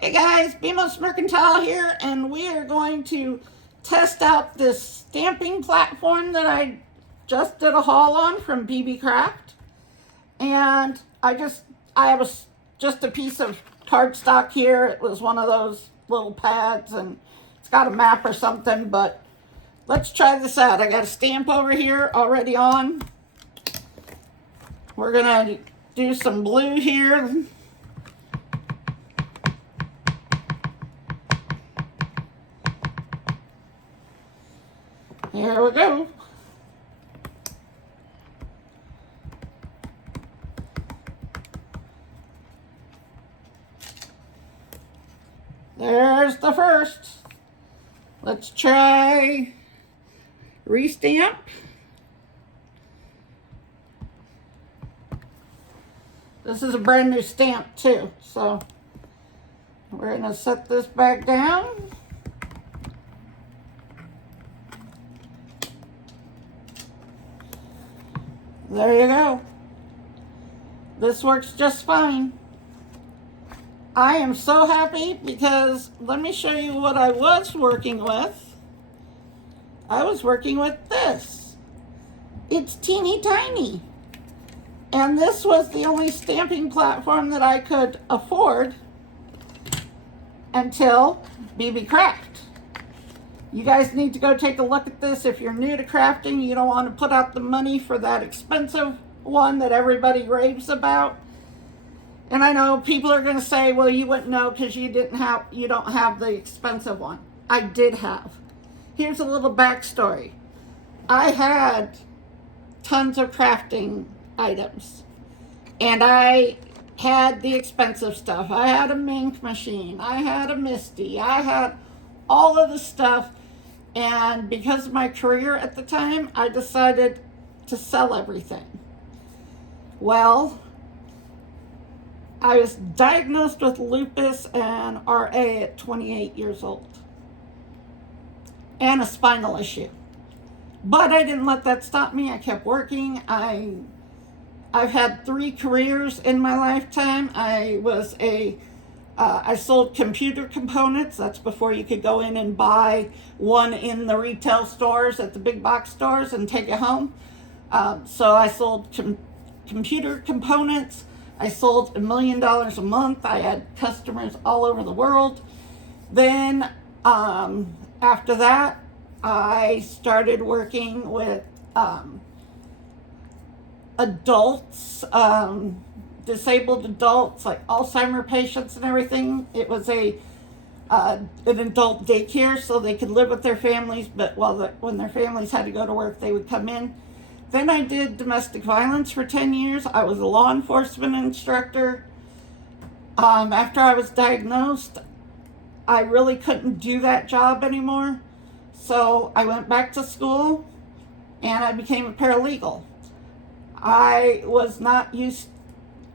Hey guys, BMOS Mercantile here, and we are going to test out this stamping platform that I just did a haul on from Beebeecraft. And I have just a piece of cardstock here. It was one of those little pads, and it's got a map or something, but let's try this out. I got a stamp over here already on. We're gonna do some blue here. Here we go. There's the first. Let's try restamp. This is a brand new stamp too, so we're gonna set this back down. There you go. This works just fine. I am so happy because let me show you what I was working with. I was working with this. It's teeny tiny. And this was the only stamping platform that I could afford until Beebeecraft. You guys need to go take a look at this. If you're new to crafting, you don't want to put out the money for that expensive one that everybody raves about. And I know people are going to say, well, you wouldn't know because you don't have the expensive one. I did have. Here's a little backstory. I had tons of crafting items, and I had the expensive stuff. I had a mink machine. I had a Misty. I had all of the stuff. And because of my career at the time, I decided to sell everything. Well, I was diagnosed with lupus and RA at 28 years old. And a spinal issue. But I didn't let that stop me. I kept working. I've had 3 careers in my lifetime. I sold computer components. That's before you could go in and buy one in the retail stores at the big box stores and take it home. So I sold computer components. I sold $1 million a month. I had customers all over the world. Then after that, I started working with adults, disabled adults, like Alzheimer's patients and everything. It was an adult daycare, so they could live with their families, but when their families had to go to work, they would come in. Then I did domestic violence for 10 years. I was a law enforcement instructor. After I was diagnosed, I really couldn't do that job anymore. So I went back to school and I became a paralegal. I was not used,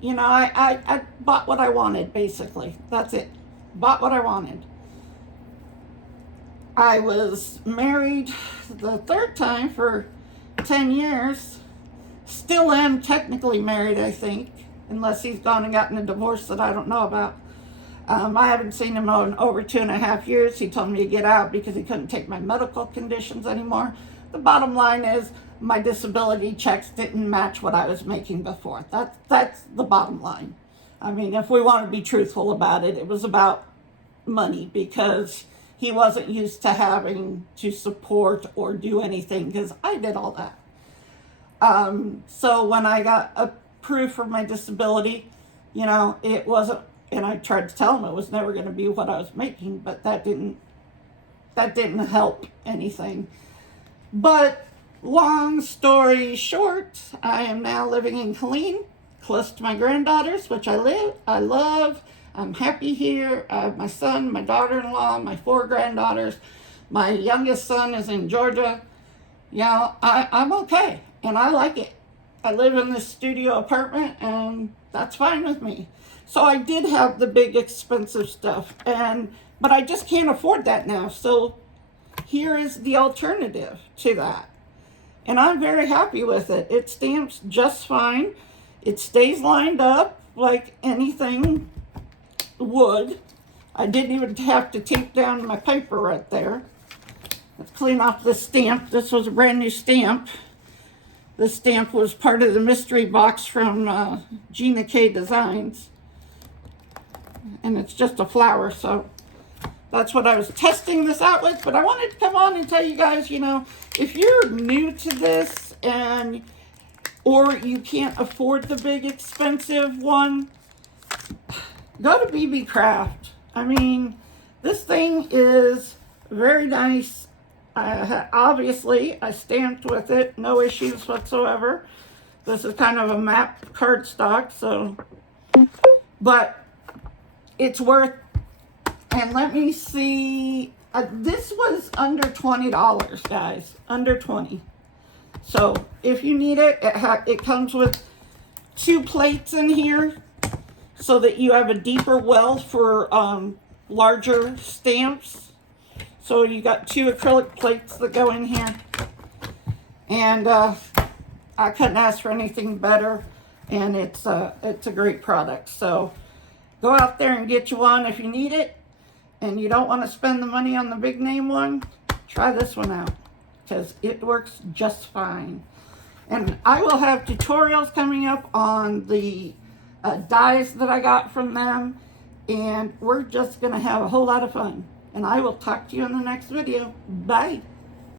I bought what I wanted, basically. That's it. Bought what I wanted. I was married the 3rd time for 10 years. Still am technically married, I think, unless he's gone and gotten a divorce that I don't know about. I haven't seen him in over 2.5 years. He told me to get out because he couldn't take my medical conditions anymore. The bottom line is my disability checks didn't match what I was making before. That's the bottom line. I mean, if we want to be truthful about it, it was about money because he wasn't used to having to support or do anything because I did all that. So when I got approved for my disability, it wasn't, and I tried to tell him it was never going to be what I was making, but that didn't help anything. But long story short, I am now living in Killeen, close to my granddaughters, which I love. I'm happy here. I have my son, my daughter-in-law, my 4 granddaughters. My youngest son is in Georgia. I'm okay, and I like it. I live in this studio apartment, and that's fine with me. So I did have the big expensive stuff, but I just can't afford that now. So here is the alternative to that. And I'm very happy with it. It stamps just fine. It stays lined up like anything would. I didn't even have to tape down my paper right there. Let's clean off this stamp. This was a brand new stamp. This stamp was part of the mystery box from Gina K Designs. And it's just a flower, so that's what I was testing this out with. But I wanted to come on and tell you guys, you know, if you're new to this or you can't afford the big expensive one, go to Beebeecraft. I mean, this thing is very nice. Obviously, I stamped with it, no issues whatsoever. This is kind of a map cardstock, so, but it's worth, and let me see, this was under $20, guys, under 20. So if you need it, it comes with 2 plates in here so that you have a deeper well for larger stamps. So you got 2 acrylic plates that go in here. And I couldn't ask for anything better. And it's a great product. So go out there and get you one if you need it. And you don't want to spend the money on the big name one, try this one out, because it works just fine. And I will have tutorials coming up on the dies that I got from them. And we're just going to have a whole lot of fun. And I will talk to you in the next video. Bye.